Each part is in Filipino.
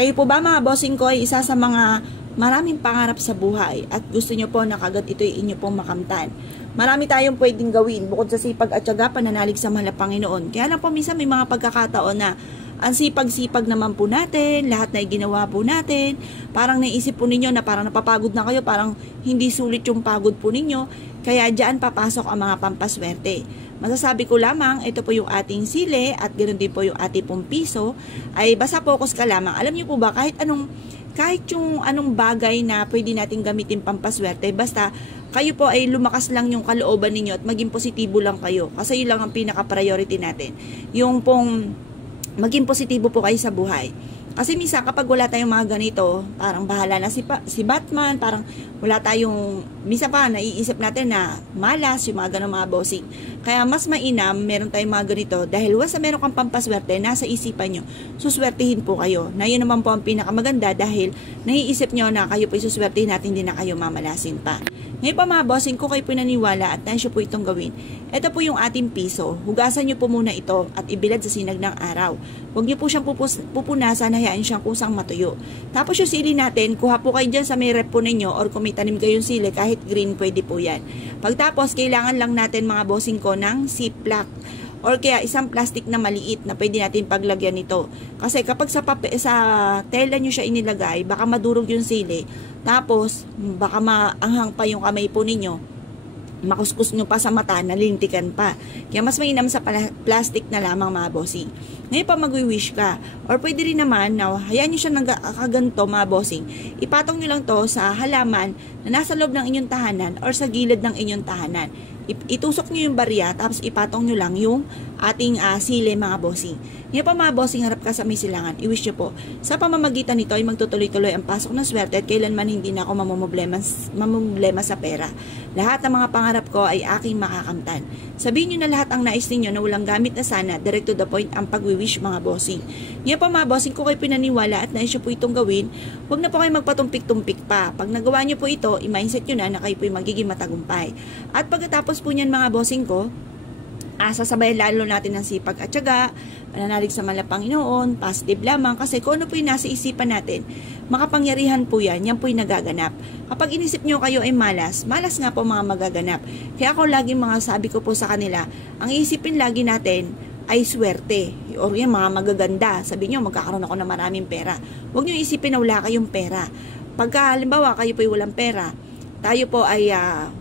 Kayo po ba mga bossing ko ay isa sa mga maraming pangarap sa buhay at gusto nyo po na kagad ito'y inyo pong makamtan? Marami tayong pwedeng gawin bukod sa sipag at tiyaga, pananalig sa mahal na Panginoon. Kaya lang po minsan may mga pagkakataon na ang sipag-sipag naman po natin, lahat na ginawa po natin, parang naisip po ninyo na parang napapagod na kayo, parang hindi sulit yung pagod po ninyo, kaya dyan papasok ang mga pampaswerte. Masasabi ko lamang, ito po yung ating sile at ganoon din po yung ating pong piso, ay basta focus ka lamang. Alam niyo po ba, kahit yung anong bagay na pwede natin gamitin pampaswerte, basta kayo po ay lumakas lang yung kalooban ninyo at maging positibo lang kayo. Kasi yun lang ang pinaka-priority natin. Yung pong maging positibo po kayo sa buhay. Kasi minsan kapag wala tayong mga ganito, parang bahala na si Batman, parang wala tayong, minsan pa naiisip natin na malas yung mga ganong mga bossing. Kaya mas mainam, meron tayong mga ganito, dahil once na meron kang pampaswerte, nasa isipan nyo, suswertihin po kayo. Na yun naman po ang pinakamaganda dahil naiisip nyo na kayo po isuswertihin natin, hindi na kayo mamalasin pa. Ngayon pa mga bossing, kung kayo po naniwala at tansyo po itong gawin, ito po yung ating piso. Hugasan nyo po muna ito at ibilad sa sinag ng araw. Huwag nyo po siyang pupunasan, hayaan siyang kusang matuyo. Tapos yung sili natin, kuha po kayo dyan sa may rep po ninyo or kung may tanim kayong sili, kahit green pwede po yan. Pagtapos, kailangan lang natin mga bossing ko ng ziplock or kaya isang plastic na maliit na pwede natin paglagyan nito. Kasi kapag sa tela nyo siya inilagay, baka madurog yung sili. Tapos, baka maanghang pa yung kamay po ninyo. Makuskus nyo pa sa mata, nalintikan pa. Kaya mas mainam sa plastic na lamang mga bossing. Ngayon pa magwi-wish ka. Or pwede rin naman, hayaan nyo siya ng kaganto mga bossing. Ipatong nyo lang to sa halaman na nasa loob ng inyong tahanan or sa gilid ng inyong tahanan. Itusok nyo yung barya, tapos ipatong nyo lang yung ating sile mga bossing. Ngayon pa mga bossing, harap ka sa may silangan. I-wish nyo po. Sa pamamagitan nito ay magtutuloy-tuloy ang pasok ng swerte at kailanman hindi na ako mamumblema sa pera. Lahat ng mga pangarap ko ay aking makakamtan. Sabihin nyo na lahat ang nais ninyo na walang gamit na sana, direct to the point ang pagwi-wish mga bossing. Ngayon pa mga bossing, kung kayo pinaniwala at nais nyo po itong gawin, huwag na po kayo magpatumpik-tumpik pa. Pag nagawa nyo po ito, i-mindset nyo na kayo po yung magiging matagumpay. At pagkatapos po niyan mga bossing ko, sasabayan lalo natin ng sipag at tiyaga, pananalig sa mahal na Panginoon, positive lamang, kasi kung ano po yung nasa isipan natin, makapangyarihan po yan po yung nagaganap. Kapag inisip nyo kayo ay malas nga po mga magaganap. Kaya ako lagi mga sabi ko po sa kanila, ang iisipin lagi natin ay swerte, o yan mga magaganda. Sabi nyo, magkakaroon ako ng maraming pera. Huwag nyo isipin na wala kayong pera. Pagka halimbawa kayo po ay walang pera, tayo po ay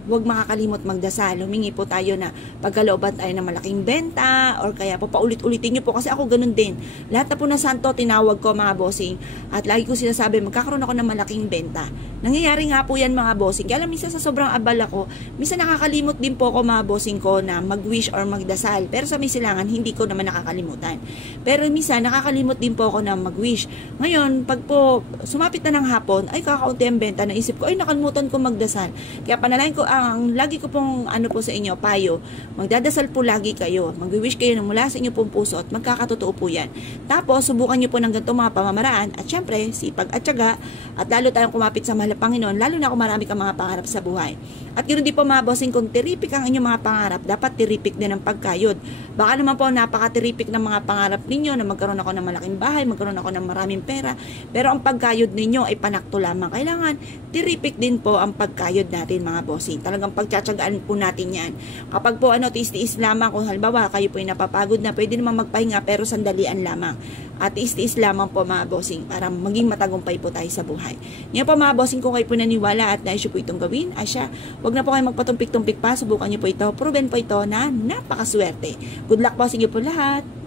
huwag makakalimot magdasal. Humingi po tayo na pagkalooban tayo ng malaking benta or kaya po paulit-ulitin nyo po kasi ako ganun din. Lahat na po na santo tinawag ko mga bossing at lagi ko sinasabi magkakaroon ako ng malaking benta. Nangyayari nga po yan mga bossing. Kaya lang minsan sa sobrang abala ko, minsan nakakalimot din po ako mga bossing ko na mag-wish or magdasal. Pero sa may silangan, hindi ko naman nakakalimutan. Pero minsan nakakalimot din po ako na mag-wish. Ngayon, pag po sumapit na ng hapon, ay kakaunti ang benta, naisip ko, ay nakalimutan ko magdasal. Kaya panalangin ko, ang lagi ko pong po sa inyo, payo, magdadasal po lagi kayo, mag-wish kayo ng mula sa inyo pong puso at magkakatotoo po yan. Tapos, subukan nyo po ng ganito mga pamamaraan at syempre, sipag at tiyaga at lalo tayong kumapit sa mahal na Panginoon, lalo na kung marami kang mga pangarap sa buhay. At ganoon din po mga bossing, kung tiripik ang inyong mga pangarap, dapat tiripik din ang pagkayod. Baka naman po napaka-tiripik ng mga pangarap ninyo na magkaroon ako ng malaking bahay, magkaroon ako ng maraming pera, pero ang pagkayod ninyo ay panakto lamang. Kailangan tiripik din po ang pagkayod natin mga bossing. Talagang pagtsatsagaan po natin yan. Kapag po tiis-tiis lamang, kung halimbawa kayo po ay napapagod na, pwede naman magpahinga pero sandalian lamang. At tiis-tiis lamang po mga bossing para maging matagumpay po tayo sa buhay. Ngayon po mga bossing, kung kayo po naniwala at nais po itong gawin, huwag na po kayo magpatumpik-tumpik pa, subukan nyo po ito, proven po ito na napakaswerte. Good luck po sa inyo po lahat.